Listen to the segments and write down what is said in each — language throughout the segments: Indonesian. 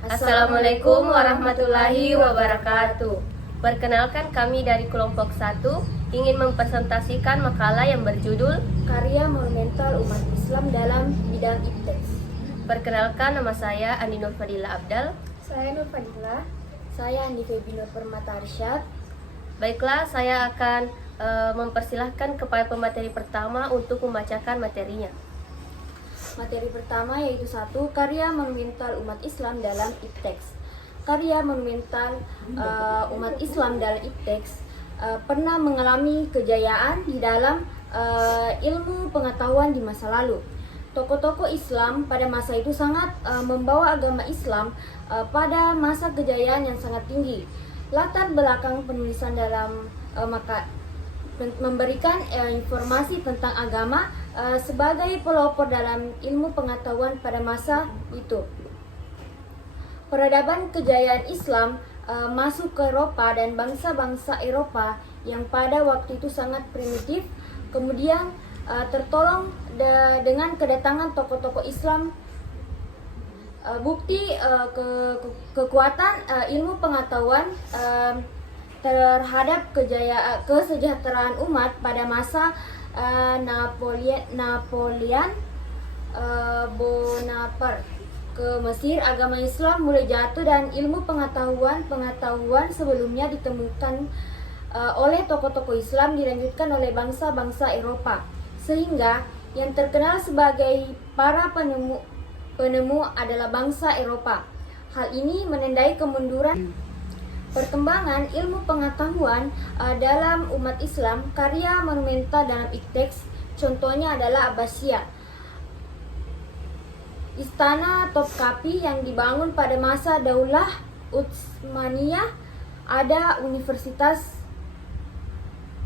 Assalamualaikum warahmatullahi wabarakatuh. Perkenalkan, kami dari kelompok 1 ingin mempresentasikan makalah yang berjudul Karya Monumental Umat Islam dalam Bidang Iptek. Perkenalkan, nama saya Andi Nur Fadila Abdal. Saya Nur Fadila. Saya Andi Febi Nur Permata Arsyad. Baiklah, saya akan mempersilahkan kepada pemateri pertama untuk membacakan materinya. Materi pertama yaitu 1. Karya Monumental Umat Islam dalam Iptek. Karya monumental umat Islam dalam Iptek pernah mengalami kejayaan di dalam ilmu pengetahuan di masa lalu. Tokoh-tokoh Islam pada masa itu sangat membawa agama Islam pada masa kejayaan yang sangat tinggi. Latar belakang penulisan dalam memberikan informasi tentang agama sebagai pelopor dalam ilmu pengetahuan pada masa itu. Peradaban kejayaan Islam masuk ke Eropa dan bangsa-bangsa Eropa yang pada waktu itu sangat primitif, kemudian tertolong dengan kedatangan tokoh-tokoh Islam. Bukti kekuatan ilmu pengetahuan terhadap kesejahteraan umat pada masa Napoleon Bonaparte ke Mesir. Agama Islam mulai jatuh dan ilmu pengetahuan sebelumnya ditemukan oleh tokoh-tokoh Islam dilanjutkan oleh bangsa-bangsa Eropa, sehingga yang terkenal sebagai para penemu adalah bangsa Eropa. Hal ini menandai kemunduran perkembangan ilmu pengetahuan dalam umat Islam. Karya monumental dalam Iptek contohnya adalah Abbasiyah, Istana Topkapi yang dibangun pada masa Daulah Utsmaniyah. Ada Universitas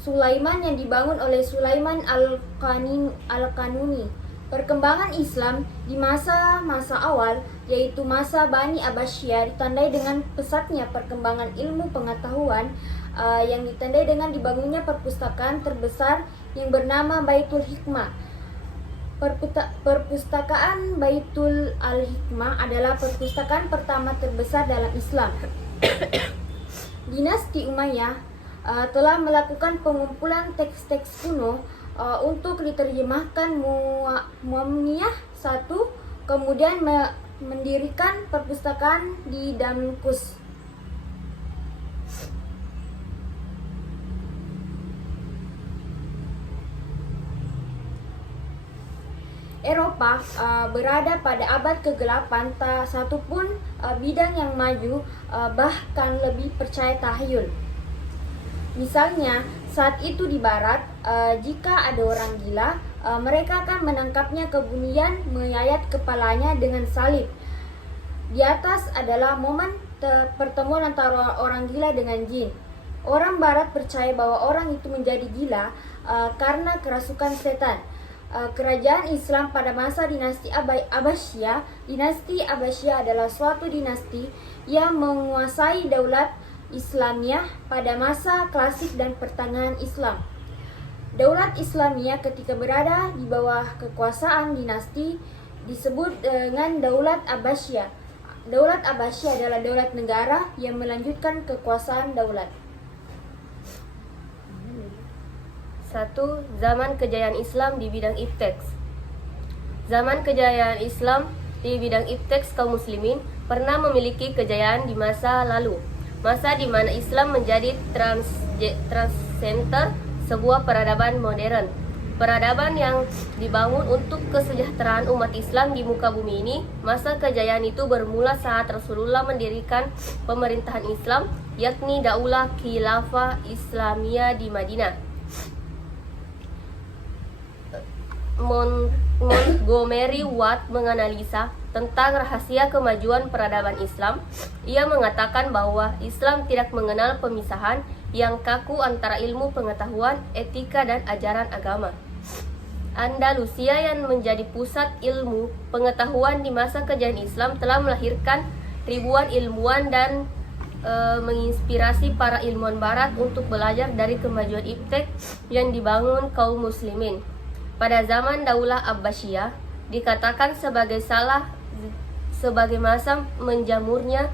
Sulaiman yang dibangun oleh Sulaiman Al-Kanuni. Perkembangan Islam di masa-masa awal, yaitu masa Bani Abbasiyah, ditandai dengan pesatnya perkembangan ilmu pengetahuan yang ditandai dengan dibangunnya perpustakaan terbesar yang bernama Baitul Hikmah. Perpustakaan Baitul Al-Hikmah adalah perpustakaan pertama terbesar dalam Islam. Dinasti Umayyah telah melakukan pengumpulan teks-teks kuno untuk diterjemahkan Muawiyah I, kemudian mendirikan perpustakaan di Damaskus. Eropa berada pada abad ke-8, tak satu pun bidang yang maju, bahkan lebih percaya tahayul. Misalnya, saat itu di barat, jika ada orang gila, mereka akan menangkapnya, kemudian menyayat kepalanya dengan salib. Di atas adalah momen pertemuan antara orang gila dengan jin. Orang barat percaya bahwa orang itu menjadi gila karena kerasukan setan. Kerajaan Islam pada masa dinasti Abbasiyah. Dinasti Abbasiyah adalah suatu dinasti yang menguasai daulat Islamiyah pada masa klasik dan pertengahan Islam. Daulat Islamiyah ketika berada di bawah kekuasaan dinasti disebut dengan Daulat Abbasiyah. Daulat Abbasiyah adalah daulat negara yang melanjutkan kekuasaan daulat. 1. Zaman kejayaan Islam di bidang Iptek. Zaman kejayaan Islam di bidang Iptek kaum muslimin pernah memiliki kejayaan di masa lalu. Masa di mana Islam menjadi transcenter sebuah peradaban modern. Peradaban yang dibangun untuk kesejahteraan umat Islam di muka bumi ini. Masa kejayaan itu bermula saat Rasulullah mendirikan pemerintahan Islam, yakni Daulah Khilafah Islamiyah di Madinah. Montgomery Watt menganalisa tentang rahasia kemajuan peradaban Islam. Ia mengatakan bahwa Islam tidak mengenal pemisahan yang kaku antara ilmu pengetahuan, etika, dan ajaran agama. Andalusia yang menjadi pusat ilmu pengetahuan di masa kejayaan Islam telah melahirkan ribuan ilmuwan dan menginspirasi para ilmuwan barat untuk belajar dari kemajuan Iptek yang dibangun kaum muslimin. Pada zaman Daulah Abbasiyah dikatakan sebagai salah sebagai masa menjamurnya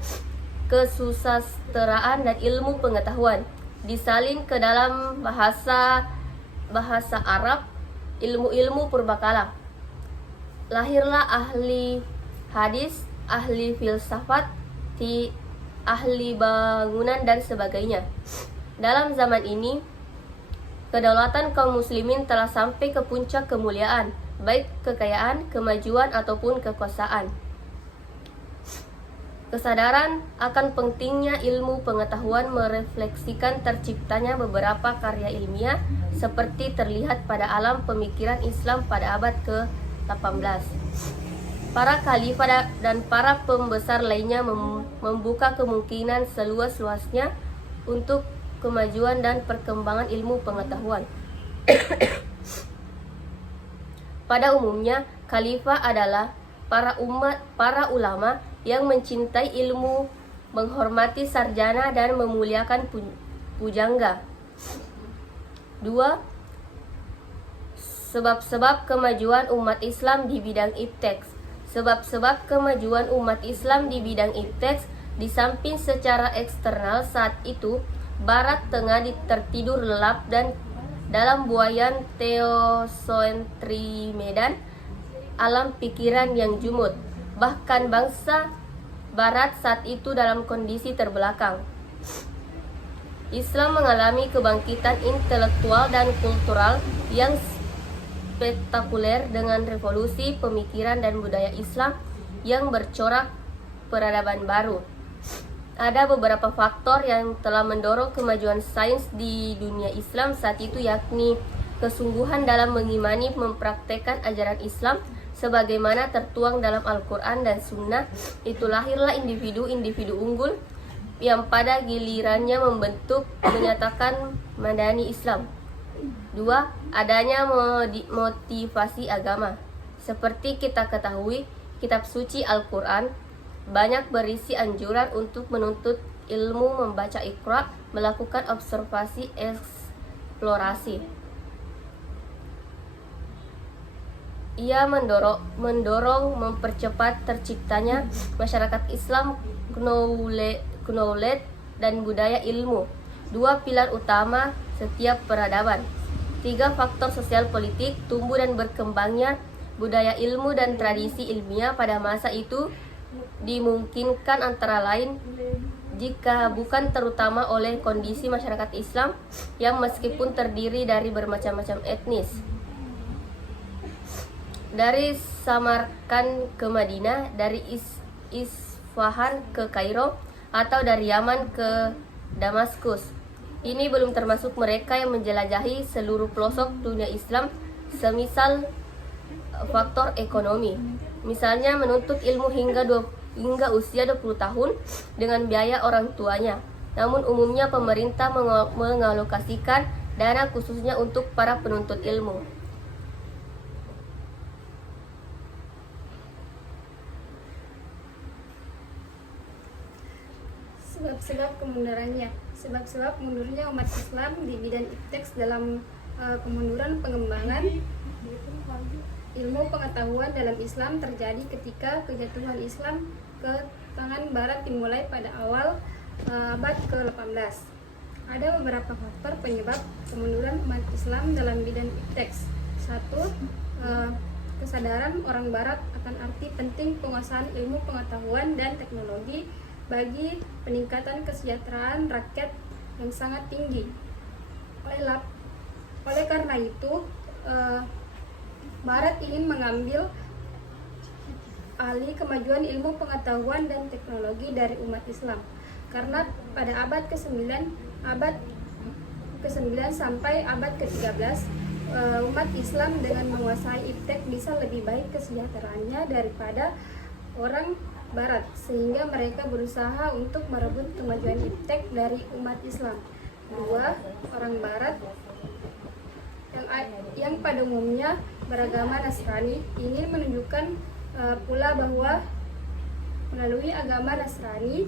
kesusasteraan dan ilmu pengetahuan disalin ke dalam bahasa Arab, ilmu-ilmu purbakala. Lahirlah ahli hadis, ahli filsafat, ahli bangunan dan sebagainya. Dalam zaman ini, kedaulatan kaum muslimin telah sampai ke puncak kemuliaan, baik kekayaan, kemajuan ataupun kekuasaan. Kesadaran akan pentingnya ilmu pengetahuan merefleksikan terciptanya beberapa karya ilmiah seperti terlihat pada alam pemikiran Islam pada abad ke-18. Para khalifah dan para pembesar lainnya membuka kemungkinan seluas-luasnya untuk kemajuan dan perkembangan ilmu pengetahuan. Pada umumnya, khalifah adalah para ulama yang mencintai ilmu, menghormati sarjana dan memuliakan pujangga. 2. Sebab-sebab kemajuan umat Islam di bidang ipteks. Sebab-sebab kemajuan umat Islam di bidang ipteks, di samping secara eksternal saat itu Barat tengah tertidur lelap dan dalam buayan teosentri medan alam pikiran yang jumud. Bahkan bangsa Barat saat itu dalam kondisi terbelakang. Islam mengalami kebangkitan intelektual dan kultural yang spektakuler dengan revolusi pemikiran dan budaya Islam yang bercorak peradaban baru. Ada beberapa faktor yang telah mendorong kemajuan sains di dunia Islam saat itu, yakni kesungguhan dalam mengimani mempraktekkan ajaran Islam sebagaimana tertuang dalam Al-Quran dan Sunnah. Itu lahirlah individu-individu unggul yang pada gilirannya menyatakan madani Islam. 2. Adanya motivasi agama. Seperti kita ketahui, kitab suci Al-Quran banyak berisi anjuran untuk menuntut ilmu, membaca Iqra, melakukan observasi, eksplorasi. Ia mendorong mempercepat terciptanya masyarakat Islam knowledge dan budaya ilmu, 2 pilar utama setiap peradaban. 3. Faktor sosial politik, tumbuh dan berkembangnya budaya ilmu dan tradisi ilmiah pada masa itu dimungkinkan antara lain, jika bukan terutama oleh kondisi masyarakat Islam yang meskipun terdiri dari bermacam-macam etnis. Dari Samarkand ke Madinah, dari Isfahan ke Kairo, atau dari Yaman ke Damaskus. Ini belum termasuk mereka yang menjelajahi seluruh pelosok dunia Islam, semisal faktor ekonomi. Misalnya menuntut ilmu hingga usia 20 tahun dengan biaya orang tuanya. Namun umumnya pemerintah mengalokasikan dana khususnya untuk para penuntut ilmu. Sebab-sebab kemundurannya. Sebab-sebab mundurnya umat Islam di bidang ipteks dalam kemunduran pengembangan ilmu pengetahuan dalam Islam terjadi ketika kejatuhan Islam ke tangan Barat dimulai pada awal abad ke-18. Ada beberapa faktor penyebab kemunduran umat Islam dalam bidang ipteks. 1. Kesadaran orang Barat akan arti penting penguasaan ilmu pengetahuan dan teknologi bagi peningkatan kesejahteraan rakyat yang sangat tinggi. Oleh karena itu, Barat ingin mengambil alih kemajuan ilmu pengetahuan dan teknologi dari umat Islam. Karena pada abad ke-9 sampai abad ke-13, umat Islam dengan menguasai iptek bisa lebih baik kesejahteraannya daripada orang Barat, sehingga mereka berusaha untuk merebut kemajuan iptek dari umat Islam. 2. Orang Barat yang pada umumnya beragama Nasrani ingin menunjukkan pula bahwa melalui agama Nasrani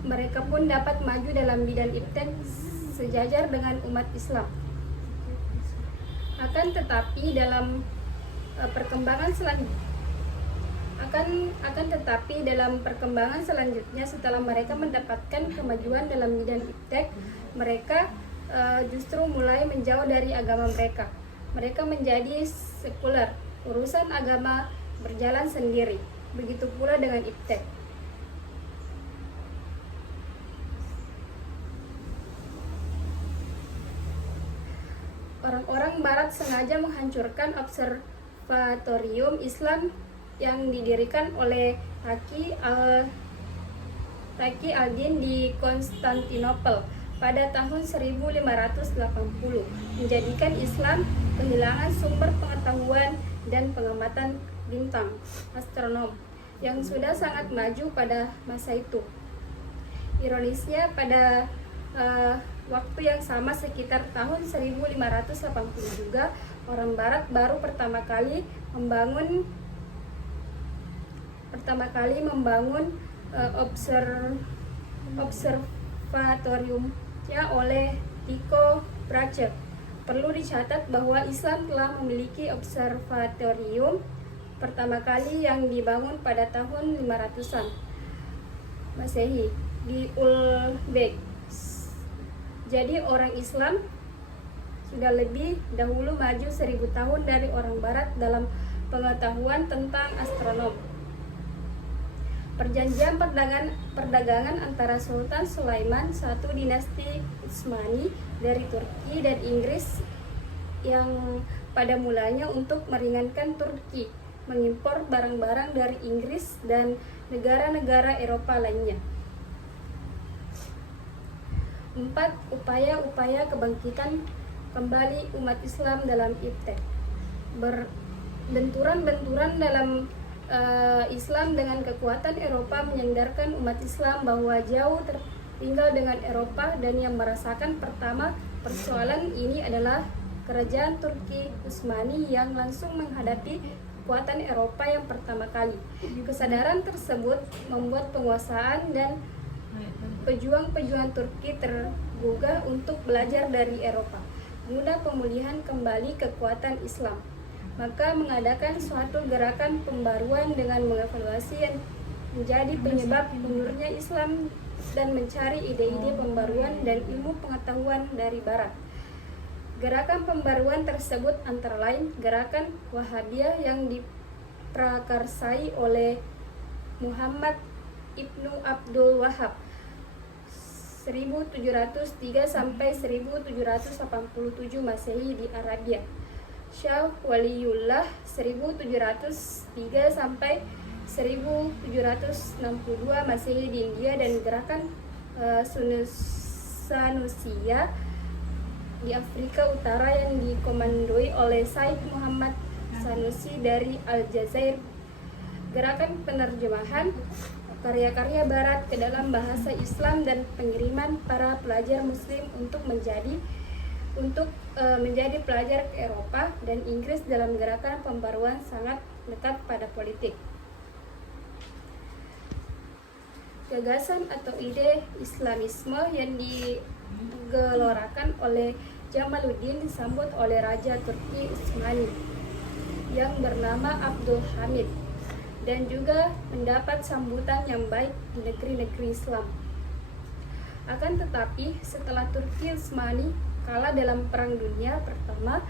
mereka pun dapat maju dalam bidang iptek sejajar dengan umat Islam. Akan tetapi dalam perkembangan selanjutnya Akan tetapi dalam perkembangan selanjutnya setelah mereka mendapatkan kemajuan dalam bidang iptek, mereka justru mulai menjauh dari agama mereka. Mereka menjadi sekuler. Urusan agama berjalan sendiri. Begitu pula dengan iptek. Orang-orang barat sengaja menghancurkan observatorium Islam yang didirikan oleh Taqi al-Din di Konstantinopel pada tahun 1580, menjadikan Islam kehilangan sumber pengetahuan dan pengamatan bintang astronom yang sudah sangat maju pada masa itu. Ironisnya pada waktu yang sama sekitar tahun 1580 juga orang barat baru pertama kali membangun observatoriumnya oleh Tycho Brahe. Perlu dicatat bahwa Islam telah memiliki observatorium pertama kali yang dibangun pada tahun 500-an Masehi di Ulbek. Jadi orang Islam sudah lebih dahulu maju 1000 tahun dari orang barat dalam pengetahuan tentang astronom. Perjanjian perdagangan antara Sultan Sulaiman I dinasti Utsmani dari Turki dan Inggris yang pada mulanya untuk meringankan Turki mengimpor barang-barang dari Inggris dan negara-negara Eropa lainnya. 4. Upaya-upaya kebangkitan kembali umat Islam dalam iptek. Benturan-benturan dalam Islam dengan kekuatan Eropa menyandarkan umat Islam bahwa jauh tertinggal dengan Eropa, dan yang merasakan pertama persoalan ini adalah kerajaan Turki Utsmani yang langsung menghadapi kekuatan Eropa yang pertama kali. Kesadaran tersebut membuat penguasaan dan pejuang-pejuang Turki tergugah untuk belajar dari Eropa, guna pemulihan kembali kekuatan Islam. Maka mengadakan suatu gerakan pembaruan dengan mengevaluasi yang menjadi penyebab mundurnya Islam dan mencari ide-ide pembaruan dan ilmu pengetahuan dari Barat. Gerakan pembaruan tersebut antara lain gerakan Wahabiyah yang diprakarsai oleh Muhammad Ibnu Abdul Wahab 1703 sampai 1787 Masehi di Arabia, Syah Waliullah 1703 sampai 1762 Masehi di India, dan gerakan Sanusia di Afrika Utara yang dikomandoi oleh Said Muhammad Sanusi dari Aljazair. Gerakan penerjemahan karya-karya Barat ke dalam bahasa Islam dan pengiriman para pelajar Muslim untuk menjadi pelajar ke Eropa dan Inggris dalam gerakan pembaruan sangat dekat pada politik. Gagasan atau ide Islamisme yang digelorakan oleh Jamaluddin disambut oleh Raja Turki Utsmani yang bernama Abdul Hamid, dan juga mendapat sambutan yang baik di negeri-negeri Islam. Akan tetapi setelah Turki Utsmani kalah dalam Perang Dunia Pertama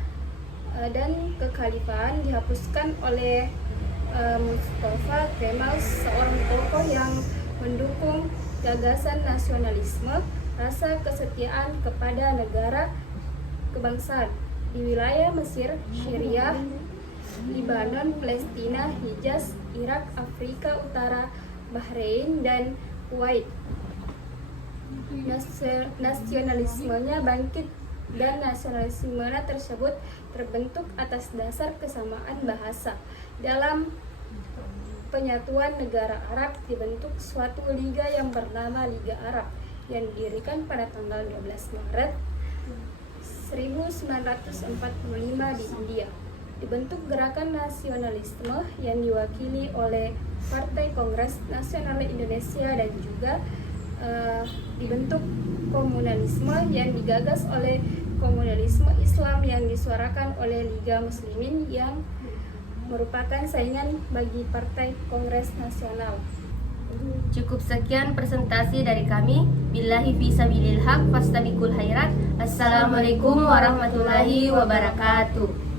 dan kekhalifahan dihapuskan oleh Mustafa Kemal, seorang tokoh yang mendukung gagasan nasionalisme, rasa kesetiaan kepada negara kebangsaan di wilayah Mesir, Syria, Lebanon, Palestina, Hijaz, Irak, Afrika Utara, Bahrain, dan Kuwait. Nasionalismenya bangkit, dan nasionalisme tersebut terbentuk atas dasar kesamaan bahasa. Dalam penyatuan negara Arab dibentuk suatu liga yang bernama Liga Arab yang didirikan pada tanggal 12 Maret 1945 di India. Dibentuk gerakan nasionalisme yang diwakili oleh Partai Kongres Nasional Indonesia, dan juga dibentuk komunalisme yang digagas oleh komunalisme Islam yang disuarakan oleh Liga Muslimin yang merupakan saingan bagi Partai Kongres Nasional. Cukup sekian presentasi dari kami. Billahi fisabilil haq fastabiqul khairat. Assalamualaikum warahmatullahi wabarakatuh.